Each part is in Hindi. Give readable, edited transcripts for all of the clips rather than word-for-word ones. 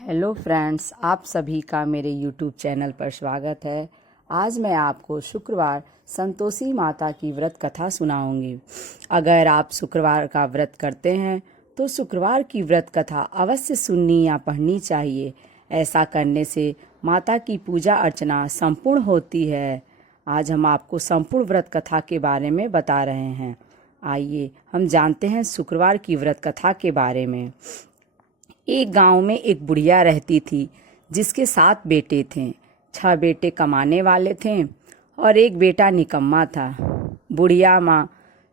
हेलो फ्रेंड्स, आप सभी का मेरे यूट्यूब चैनल पर स्वागत है। आज मैं आपको शुक्रवार संतोषी माता की व्रत कथा सुनाऊंगी। अगर आप शुक्रवार का व्रत करते हैं तो शुक्रवार की व्रत कथा अवश्य सुननी या पढ़नी चाहिए। ऐसा करने से माता की पूजा अर्चना संपूर्ण होती है। आज हम आपको संपूर्ण व्रत कथा के बारे में बता रहे हैं। आइए हम जानते हैं शुक्रवार की व्रत कथा के बारे में। एक गांव में एक बुढ़िया रहती थी जिसके 7 बेटे थे। 6 बेटे कमाने वाले थे और एक बेटा निकम्मा था। बुढ़िया माँ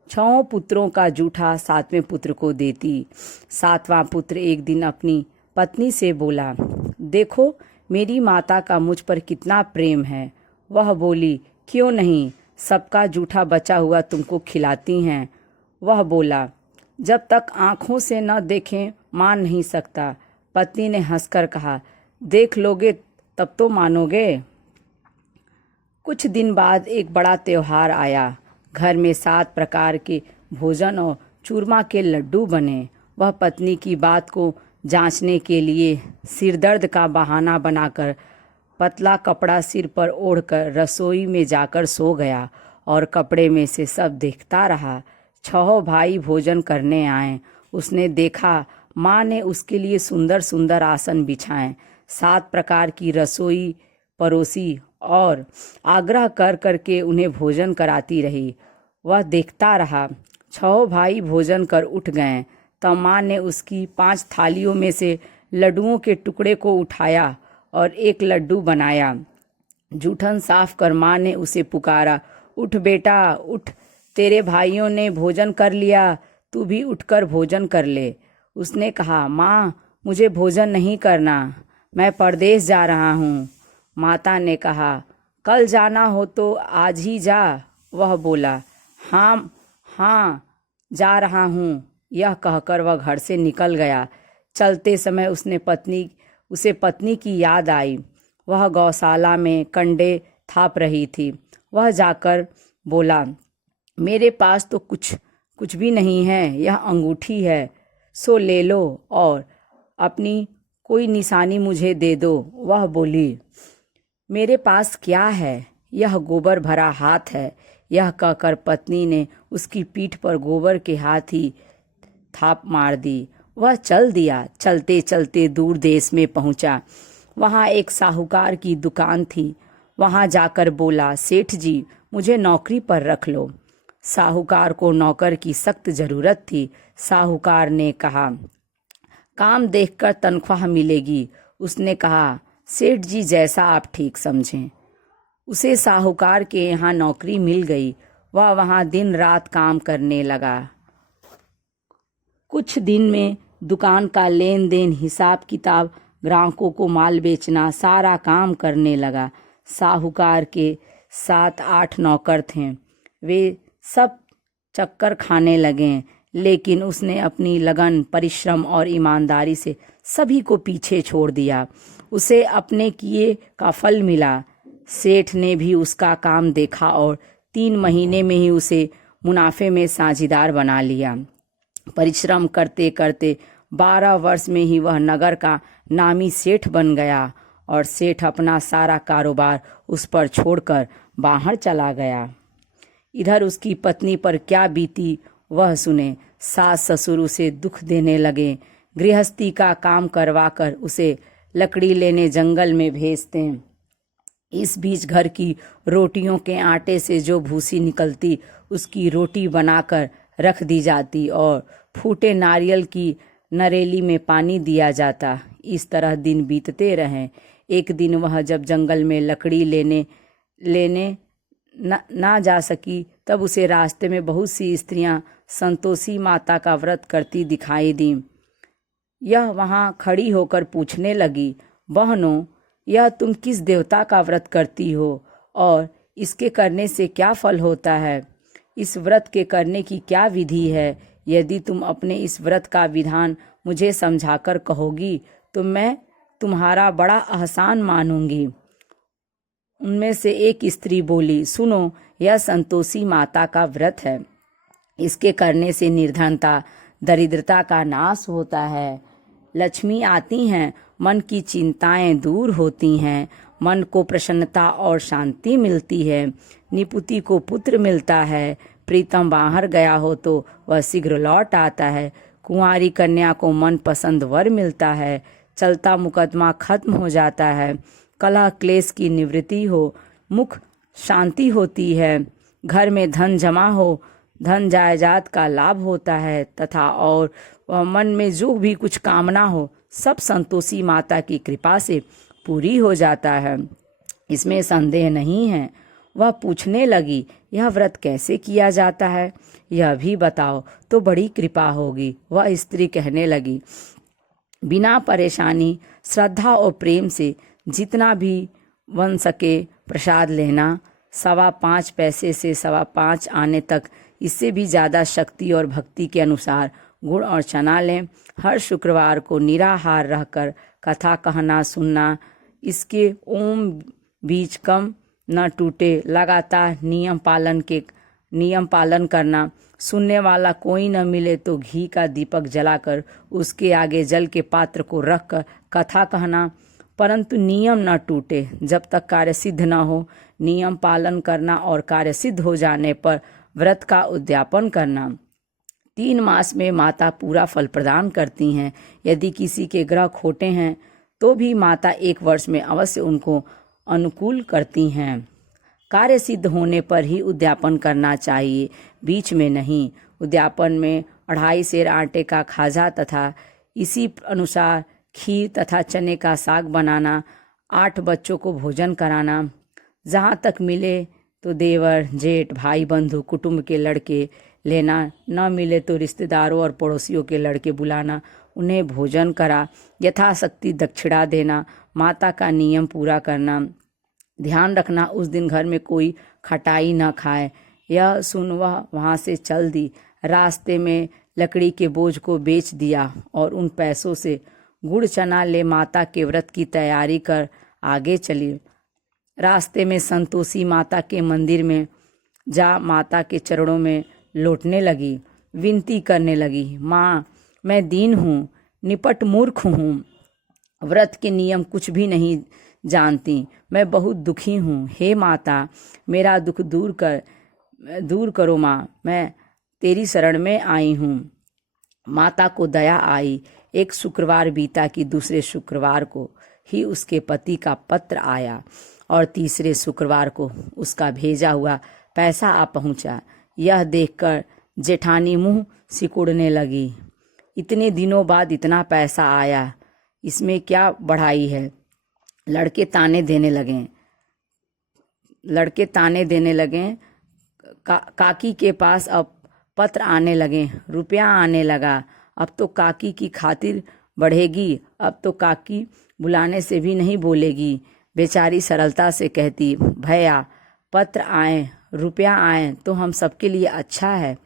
6 पुत्रों का जूठा 7वें पुत्र को देती। 7वां पुत्र एक दिन अपनी पत्नी से बोला, देखो मेरी माता का मुझ पर कितना प्रेम है। वह बोली, क्यों नहीं, सबका जूठा बचा हुआ तुमको खिलाती हैं। वह बोला, जब तक आँखों से न देखें मान नहीं सकता। पत्नी ने हंसकर कहा, देख लोगे तब तो मानोगे। कुछ दिन बाद एक बड़ा त्योहार आया। घर में 7 प्रकार के भोजन और चूरमा के लड्डू बने। वह पत्नी की बात को जांचने के लिए सिरदर्द का बहाना बनाकर पतला कपड़ा सिर पर ओढ़कर रसोई में जाकर सो गया और कपड़े में से सब देखता रहा। 6 भाई भोजन करने आए। उसने देखा माँ ने उसके लिए सुंदर सुंदर आसन बिछाए, 7 प्रकार की रसोई परोसी और आग्रह कर करके उन्हें भोजन कराती रही। वह देखता रहा। 6 भाई भोजन कर उठ गए। तब माँ ने उसकी 5 थालियों में से लड्डुओं के टुकड़े को उठाया और एक लड्डू बनाया। जूठन साफ कर माँ ने उसे पुकारा, उठ बेटा उठ, तेरे भाइयों ने भोजन कर लिया, तू भी उठकर भोजन कर ले। उसने कहा, माँ मुझे भोजन नहीं करना, मैं परदेश जा रहा हूँ। माता ने कहा, कल जाना हो तो आज ही जा। वह बोला, हाँ हाँ जा रहा हूँ। यह कहकर वह घर से निकल गया। चलते समय उसे पत्नी की याद आई। वह गौशाला में कंडे थाप रही थी। वह जाकर बोला, मेरे पास तो कुछ भी नहीं है, यह अंगूठी है, सो ले लो और अपनी कोई निशानी मुझे दे दो। वह बोली, मेरे पास क्या है, यह गोबर भरा हाथ है। यह कहकर पत्नी ने उसकी पीठ पर गोबर के हाथ ही थाप मार दी। वह चल दिया। चलते चलते दूर देश में पहुंचा। वहां एक साहूकार की दुकान थी। वहां जाकर बोला, सेठ जी मुझे नौकरी पर रख लो। साहूकार को नौकर की सख्त जरूरत थी। साहूकार ने कहा, काम देखकर तनख्वाह मिलेगी। उसने कहा, सेठ जी जैसा आप ठीक समझें। उसे साहूकार के यहाँ नौकरी मिल गई। वह वहाँ दिन रात काम करने लगा। कुछ दिन में दुकान का लेन देन, हिसाब किताब, ग्राहकों को माल बेचना, सारा काम करने लगा। साहूकार के 7-8 नौकर थे। वे सब चक्कर खाने लगे, लेकिन उसने अपनी लगन, परिश्रम और ईमानदारी से सभी को पीछे छोड़ दिया। उसे अपने किए का फल मिला। सेठ ने भी उसका काम देखा और 3 महीने में ही उसे मुनाफे में साझीदार बना लिया। परिश्रम करते करते 12 वर्ष में ही वह नगर का नामी सेठ बन गया और सेठ अपना सारा कारोबार उस पर छोड़कर बाहर चला गया। इधर उसकी पत्नी पर क्या बीती वह सुने। सास ससुर उसे दुख देने लगे। गृहस्थी का काम करवाकर उसे लकड़ी लेने जंगल में भेजते। इस बीच घर की रोटियों के आटे से जो भूसी निकलती उसकी रोटी बनाकर रख दी जाती और फूटे नारियल की नरेली में पानी दिया जाता। इस तरह दिन बीतते रहे। एक दिन वह जब जंगल में लकड़ी लेने ना जा सकी, तब उसे रास्ते में बहुत सी स्त्रियां संतोषी माता का व्रत करती दिखाई दी। यह वहां खड़ी होकर पूछने लगी, बहनों यह तुम किस देवता का व्रत करती हो और इसके करने से क्या फल होता है? इस व्रत के करने की क्या विधि है? यदि तुम अपने इस व्रत का विधान मुझे समझाकर कहोगी तो मैं तुम्हारा बड़ा एहसान मानूंगी। उनमें से एक स्त्री बोली, सुनो यह संतोषी माता का व्रत है। इसके करने से निर्धनता, दरिद्रता का नाश होता है। लक्ष्मी आती हैं, मन की चिंताएं दूर होती हैं, मन को प्रसन्नता और शांति मिलती है। निपुति को पुत्र मिलता है, प्रीतम बाहर गया हो तो वह शीघ्र लौट आता है। कुंवारी कन्या को मनपसंद वर मिलता है, चलता मुकदमा खत्म हो जाता है। कलह क्लेश की निवृत्ति हो, मुख शांति होती है। घर में धन जमा हो, धन जायदाद का लाभ होता है तथा और वह मन में जो भी कुछ कामना हो सब संतोषी माता की कृपा से पूरी हो जाता है, इसमें संदेह नहीं है। वह पूछने लगी, यह व्रत कैसे किया जाता है, यह भी बताओ तो बड़ी कृपा होगी। वह स्त्री कहने लगी, बिना परेशानी, श्रद्धा और प्रेम से जितना भी बन सके प्रसाद लेना। 5.25 पैसे से 5.25 आने तक, इससे भी ज़्यादा शक्ति और भक्ति के अनुसार गुड़ और चना लें। हर शुक्रवार को निराहार रहकर कथा कहना सुनना। इसके ओम बीज कम न टूटे, लगातार नियम पालन करना। सुनने वाला कोई न मिले तो घी का दीपक जलाकर उसके आगे जल के पात्र को रखकर कथा कहना, परंतु नियम न टूटे जब तक कार्य सिद्ध न हो। नियम पालन करना और कार्य सिद्ध हो जाने पर व्रत का उद्यापन करना। 3 मास में माता पूरा फल प्रदान करती हैं। यदि किसी के ग्रह खोटे हैं तो भी माता 1 वर्ष में अवश्य उनको अनुकूल करती हैं। कार्य सिद्ध होने पर ही उद्यापन करना चाहिए, बीच में नहीं। उद्यापन में 2.5 सेर आटे का खाजा तथा इसी अनुसार खीर तथा चने का साग बनाना। 8 बच्चों को भोजन कराना। जहाँ तक मिले तो देवर, जेठ, भाई, बंधु, कुटुंब के लड़के लेना, न मिले तो रिश्तेदारों और पड़ोसियों के लड़के बुलाना, उन्हें भोजन करा। यथाशक्ति दक्षिणा देना। माता का नियम पूरा करना। ध्यान रखना उस दिन घर में कोई खटाई न खाए। यह सुन वह वहाँ से चल दी। रास्ते में लकड़ी के बोझ को बेच दिया और उन पैसों से गुड़ चना ले माता के व्रत की तैयारी कर आगे चली। रास्ते में संतोषी माता के मंदिर में जा माता के चरणों में लौटने लगी, विनती करने लगी, माँ मैं दीन हूँ, निपट मूर्ख हूँ, व्रत के नियम कुछ भी नहीं जानती, मैं बहुत दुखी हूँ। हे माता, मेरा दुख दूर करो माँ, मैं तेरी शरण में आई हूँ। माता को दया आई। एक शुक्रवार बीता कि दूसरे शुक्रवार को ही उसके पति का पत्र आया और तीसरे शुक्रवार को उसका भेजा हुआ पैसा आ पहुंचा। यह देखकर जेठानी मुंह सिकुड़ने लगी। इतने दिनों बाद इतना पैसा आया, इसमें क्या बढ़ाई है। लड़के ताने देने लगे। काकी के पास अब पत्र आने लगे, रुपया आने लगा। अब तो काकी की खातिर बढ़ेगी, अब तो काकी बुलाने से भी नहीं बोलेगी। बेचारी सरलता से कहती, भैया पत्र आए, रुपया आए तो हम सबके लिए अच्छा है।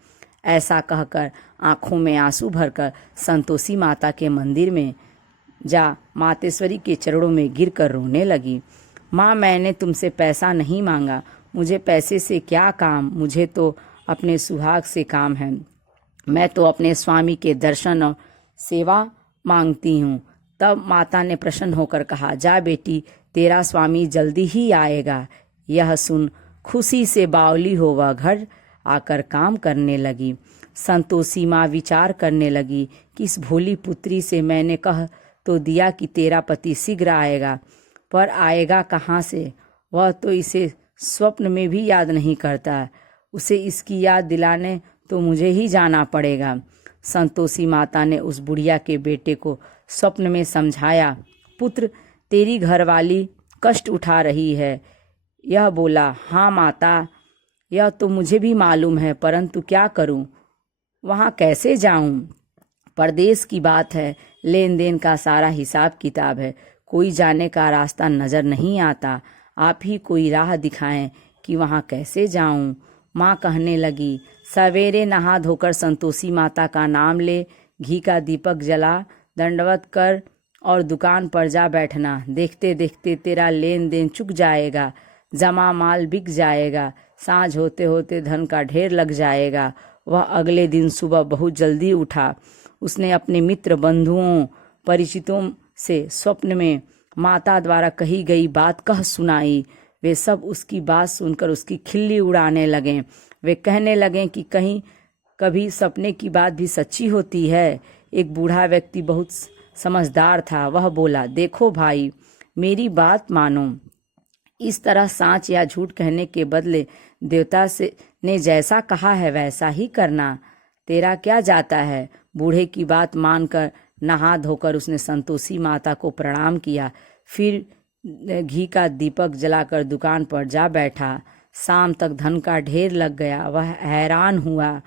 ऐसा कहकर आंखों में आंसू भरकर संतोषी माता के मंदिर में जा मातेश्वरी के चरणों में गिरकर रोने लगी। माँ, मैंने तुमसे पैसा नहीं मांगा, मुझे पैसे से क्या काम, मुझे तो अपने सुहाग से काम है। मैं तो अपने स्वामी के दर्शन और सेवा मांगती हूँ। तब माता ने प्रसन्न होकर कहा, जा बेटी, तेरा स्वामी जल्दी ही आएगा। यह सुन खुशी से बावली हो वह घर आकर काम करने लगी। संतोषी माँ विचार करने लगी कि इस भोली पुत्री से मैंने कह तो दिया कि तेरा पति शीघ्र आएगा, पर आएगा कहाँ से। वह तो इसे स्वप्न में भी याद नहीं करता। उसे इसकी याद दिलाने तो मुझे ही जाना पड़ेगा। संतोषी माता ने उस बुढ़िया के बेटे को स्वप्न में समझाया, पुत्र तेरी घरवाली कष्ट उठा रही है। यह बोला, हाँ माता, यह तो मुझे भी मालूम है, परंतु क्या करूं, वहाँ कैसे जाऊं। परदेश की बात है, लेन देन का सारा हिसाब किताब है, कोई जाने का रास्ता नजर नहीं आता। आप ही कोई राह दिखाएं कि वहाँ कैसे जाऊं। माँ कहने लगी, सवेरे नहा धोकर संतोषी माता का नाम ले, घी का दीपक जला, दंडवत कर और दुकान पर जा बैठना। देखते देखते तेरा लेन देन चुक जाएगा, जमा माल बिक जाएगा, सांझ होते होते धन का ढेर लग जाएगा। वह अगले दिन सुबह बहुत जल्दी उठा। उसने अपने मित्र बंधुओं परिचितों से स्वप्न में माता द्वारा कही गई बात कह सुनाई। वे सब उसकी बात सुनकर उसकी खिल्ली उड़ाने लगे। वे कहने लगे कि कहीं कभी सपने की बात भी सच्ची होती है। एक बूढ़ा व्यक्ति बहुत समझदार था। वह बोला, देखो भाई, मेरी बात मानो। इस तरह सांच या झूठ कहने के बदले देवता से ने जैसा कहा है वैसा ही करना। तेरा क्या जाता है। बूढ़े की बात मानकर नहा धोकर उसने संतोषी माता को प्रणाम किया। फिर घी का दीपक जलाकर दुकान पर जा बैठा। शाम तक धन का ढेर लग गया। वह हैरान हुआ।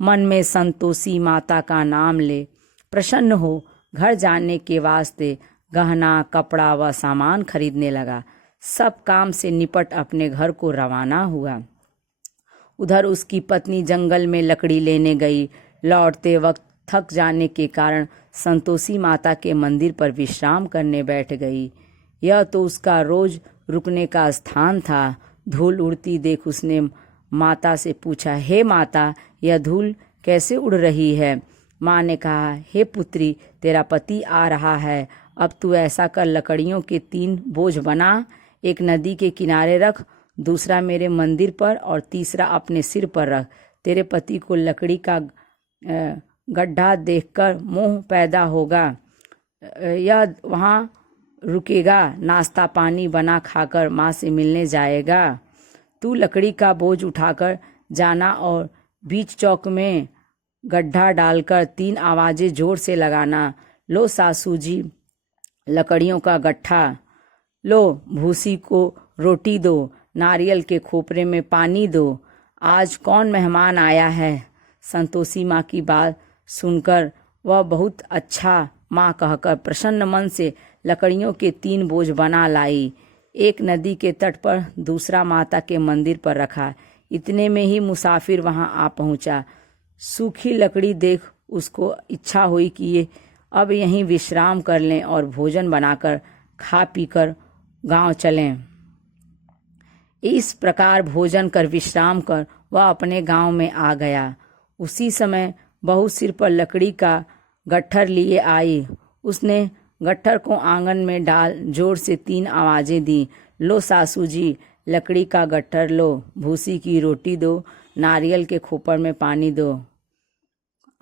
मन में संतोषी माता का नाम ले प्रसन्न हो घर जाने के वास्ते गहना, कपड़ा व सामान खरीदने लगा। सब काम से निपट अपने घर को रवाना हुआ। उधर उसकी पत्नी जंगल में लकड़ी लेने गई। लौटते वक्त थक जाने के कारण संतोषी माता के मंदिर पर विश्राम करने बैठ गई। यह तो उसका रोज रुकने का स्थान था। धूल उड़ती देख उसने माता से पूछा, हे माता, यह धूल कैसे उड़ रही है। माँ ने कहा, हे पुत्री, तेरा पति आ रहा है। अब तू ऐसा कर, लकड़ियों के 3 बोझ बना। एक नदी के किनारे रख, दूसरा मेरे मंदिर पर और तीसरा अपने सिर पर रख। तेरे पति को लकड़ी का गड्ढा देखकर मोह पैदा होगा। यह वहाँ रुकेगा, नाश्ता पानी बना खाकर माँ से मिलने जाएगा। तू लकड़ी का बोझ उठाकर जाना और बीच चौक में गड्ढा डालकर 3 आवाजें जोर से लगाना, लो सासू जी लकड़ियों का गट्ठा, लो भूसी को रोटी दो, नारियल के खोपरे में पानी दो। आज कौन मेहमान आया है। संतोषी माँ की बात सुनकर वह बहुत अच्छा माँ कहकर प्रसन्न मन से लकड़ियों के 3 बोझ बना लाई। एक नदी के तट पर, दूसरा माता के मंदिर पर रखा। इतने में ही मुसाफिर वहां आ पहुंचा। सूखी लकड़ी देख उसको इच्छा हुई कि ये अब यहीं विश्राम कर लें और भोजन बनाकर खा पीकर गांव चलें। इस प्रकार भोजन कर विश्राम कर वह अपने गांव में आ गया। उसी समय बहू सिर पर लकड़ी का गट्ठर लिए आई। उसने गट्ठर को आंगन में डाल जोर से 3 आवाजें दी, लो सासू जी लकड़ी का गट्ठर लो, भूसी की रोटी दो, नारियल के खोपर में पानी दो।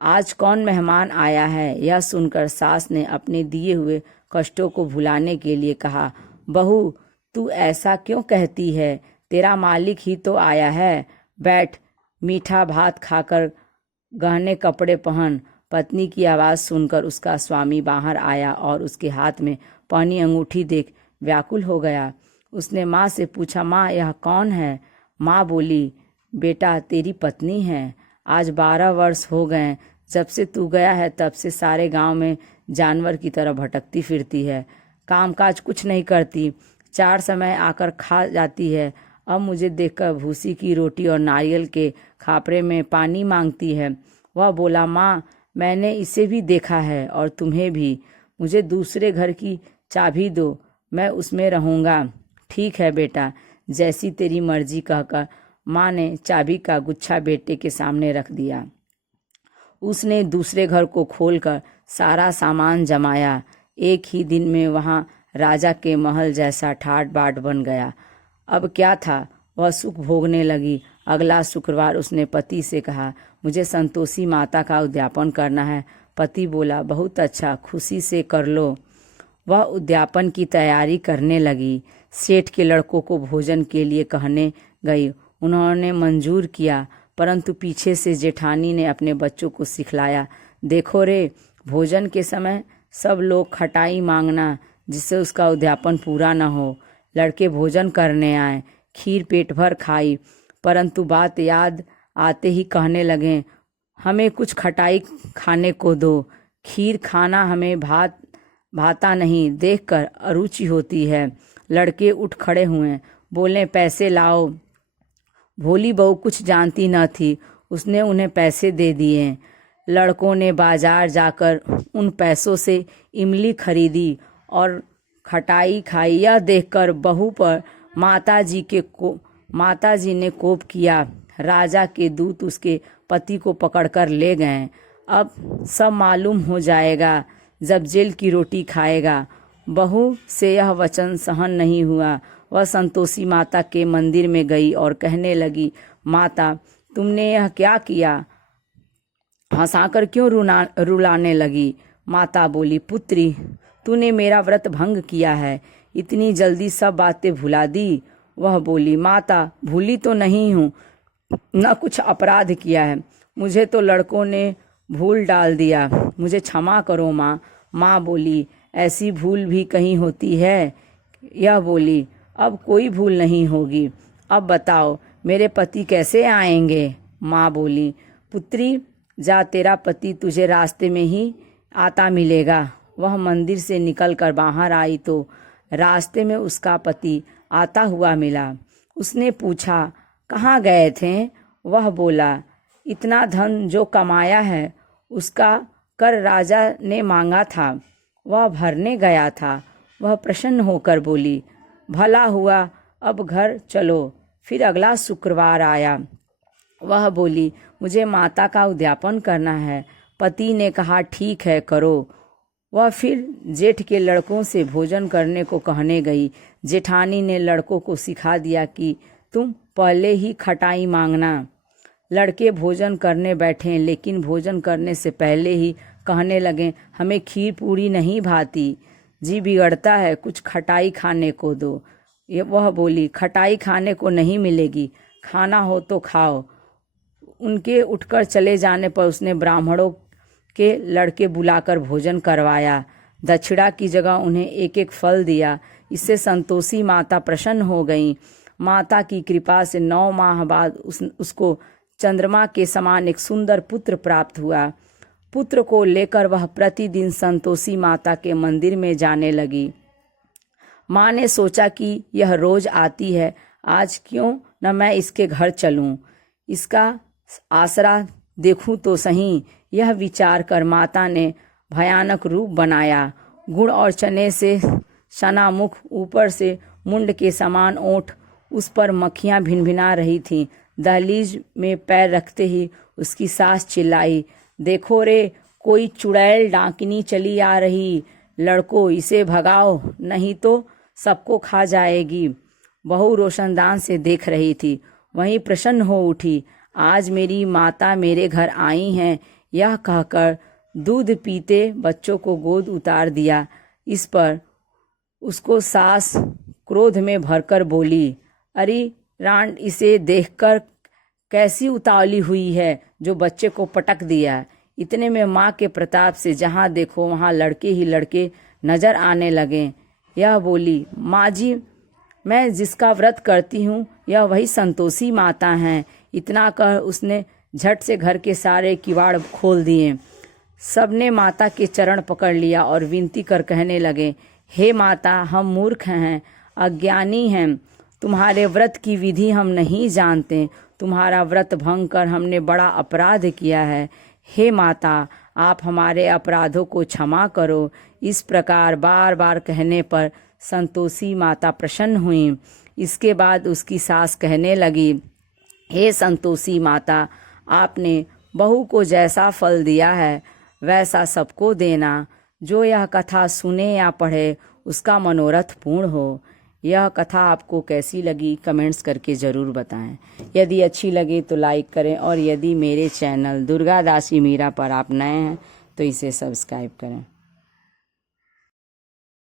आज कौन मेहमान आया है। यह सुनकर सास ने अपने दिए हुए कष्टों को भुलाने के लिए कहा, बहू तू ऐसा क्यों कहती है। तेरा मालिक ही तो आया है। बैठ, मीठा भात खाकर गहने कपड़े पहन। पत्नी की आवाज़ सुनकर उसका स्वामी बाहर आया और उसके हाथ में पहनी अंगूठी देख व्याकुल हो गया। उसने माँ से पूछा, माँ यह कौन है। माँ बोली, बेटा तेरी पत्नी है। आज 12 वर्ष हो गए जब से तू गया है, तब से सारे गांव में जानवर की तरह भटकती फिरती है। कामकाज कुछ नहीं करती, 4 समय आकर खा जाती है। अब मुझे देखकर भूसी की रोटी और नारियल के खापरे में पानी मांगती है। वह बोला, माँ मैंने इसे भी देखा है और तुम्हें भी। मुझे दूसरे घर की चाबी दो, मैं उसमें रहूँगा। ठीक है बेटा, जैसी तेरी मर्जी कहकर माँ ने चाबी का गुच्छा बेटे के सामने रख दिया। उसने दूसरे घर को खोलकर सारा सामान जमाया। एक ही दिन में वहाँ राजा के महल जैसा ठाट बाट बन गया। अब क्या था, वह सुख भोगने लगी। अगला शुक्रवार उसने पति से कहा, मुझे संतोषी माता का उद्यापन करना है। पति बोला, बहुत अच्छा, खुशी से कर लो। वह उद्यापन की तैयारी करने लगी। सेठ के लड़कों को भोजन के लिए कहने गई। उन्होंने मंजूर किया, परंतु पीछे से जेठानी ने अपने बच्चों को सिखलाया, देखो रे, भोजन के समय सब लोग खटाई मांगना, जिससे उसका उद्यापन पूरा न हो। लड़के भोजन करने आए, खीर पेट भर खाई, परंतु बात याद आते ही कहने लगे, हमें कुछ खटाई खाने को दो। खीर खाना हमें भाता नहीं, देखकर अरुचि होती है। लड़के उठ खड़े हुए, बोले, पैसे लाओ। भोली बहू कुछ जानती न थी, उसने उन्हें पैसे दे दिए। लड़कों ने बाजार जाकर उन पैसों से इमली खरीदी और खटाई खाई। यह देखकर बहू पर माताजी ने कोप किया। राजा के दूत उसके पति को पकड़कर ले गए। अब सब मालूम हो जाएगा। जब जेल की रोटी खाएगा। बहू से यह वचन सहन नहीं हुआ। वह संतोषी माता के मंदिर में गई और कहने लगी, माता तुमने यह क्या किया? हंसाकर क्यों रुलाने लगी? माता बोली, पुत्री तूने मेरा व्रत भंग किया है, इतनी जल्दी सब बातें भुला दी। वह बोली, माता भूली तो नहीं हूँ, न कुछ अपराध किया है, मुझे तो लड़कों ने भूल डाल दिया, मुझे क्षमा करो माँ। माँ बोली, ऐसी भूल भी कहीं होती है? यह बोली, अब कोई भूल नहीं होगी। अब बताओ मेरे पति कैसे आएंगे? माँ बोली, पुत्री जा, तेरा पति तुझे रास्ते में ही आता मिलेगा। वह मंदिर से निकलकर बाहर आई तो रास्ते में उसका पति आता हुआ मिला। उसने पूछा, कहाँ गए थे? वह बोला, इतना धन जो कमाया है उसका कर राजा ने मांगा था, वह भरने गया था। वह प्रसन्न होकर बोली, भला हुआ, अब घर चलो। फिर अगला शुक्रवार आया। वह बोली, मुझे माता का उद्यापन करना है। पति ने कहा, ठीक है करो। वह फिर जेठ के लड़कों से भोजन करने को कहने गई। जेठानी ने लड़कों को सिखा दिया कि तुम पहले ही खटाई मांगना। लड़के भोजन करने बैठे, लेकिन भोजन करने से पहले ही कहने लगे, हमें खीर पूरी नहीं भाती, जी बिगड़ता है, कुछ खटाई खाने को दो। वह बोली, खटाई खाने को नहीं मिलेगी, खाना हो तो खाओ। उनके उठकर चले जाने पर उसने ब्राह्मणों के लड़के बुलाकर भोजन करवाया। दक्षिणा की जगह उन्हें एक एक फल दिया। इससे संतोषी माता प्रसन्न हो गईं। माता की कृपा से 9 माह बाद उसको चंद्रमा के समान एक सुंदर पुत्र प्राप्त हुआ। पुत्र को लेकर वह प्रतिदिन संतोषी माता के मंदिर में जाने लगी। माँ ने सोचा कि यह रोज आती है, आज क्यों न मैं इसके घर चलूं, इसका आसरा देखूं तो सही। यह विचार कर माता ने भयानक रूप बनाया। गुड़ और चने से सना मुख, ऊपर से मुंड के समान ओंठ, उस पर मक्खियां भिनभिना रही थीं। दहलीज में पैर रखते ही उसकी सास चिल्लाई, देखो रे, कोई चुड़ैल डाकिनी चली आ रही, लड़को इसे भगाओ, नहीं तो सबको खा जाएगी। बहू रोशनदान से देख रही थी, वहीं प्रसन्न हो उठी। आज मेरी माता मेरे घर आई हैं, यह कहकर दूध पीते बच्चों को गोद उतार दिया। इस पर उसको सास क्रोध में भरकर बोली, अरे रांड, इसे देखकर कैसी उतावली हुई है जो बच्चे को पटक दिया। इतने में माँ के प्रताप से जहाँ देखो वहाँ लड़के ही लड़के नजर आने लगे। यह बोली, माँ जी, मैं जिसका व्रत करती हूँ यह वही संतोषी माता हैं। इतना कह उसने झट से घर के सारे किवाड़ खोल दिए। सबने माता के चरण पकड़ लिया और विनती कर कहने लगे, हे माता, हम मूर्ख हैं, अज्ञानी हैं, तुम्हारे व्रत की विधि हम नहीं जानते, तुम्हारा व्रत भंग कर हमने बड़ा अपराध किया है। हे माता, आप हमारे अपराधों को क्षमा करो। इस प्रकार बार बार कहने पर संतोषी माता प्रसन्न हुई। इसके बाद उसकी सास कहने लगी, हे संतोषी माता, आपने बहू को जैसा फल दिया है वैसा सबको देना। जो यह कथा सुने या पढ़े उसका मनोरथ पूर्ण हो। यह कथा आपको कैसी लगी कमेंट्स करके ज़रूर बताएं। यदि अच्छी लगे तो लाइक करें, और यदि मेरे चैनल दुर्गा दासी मीरा पर आप नए हैं तो इसे सब्सक्राइब करें।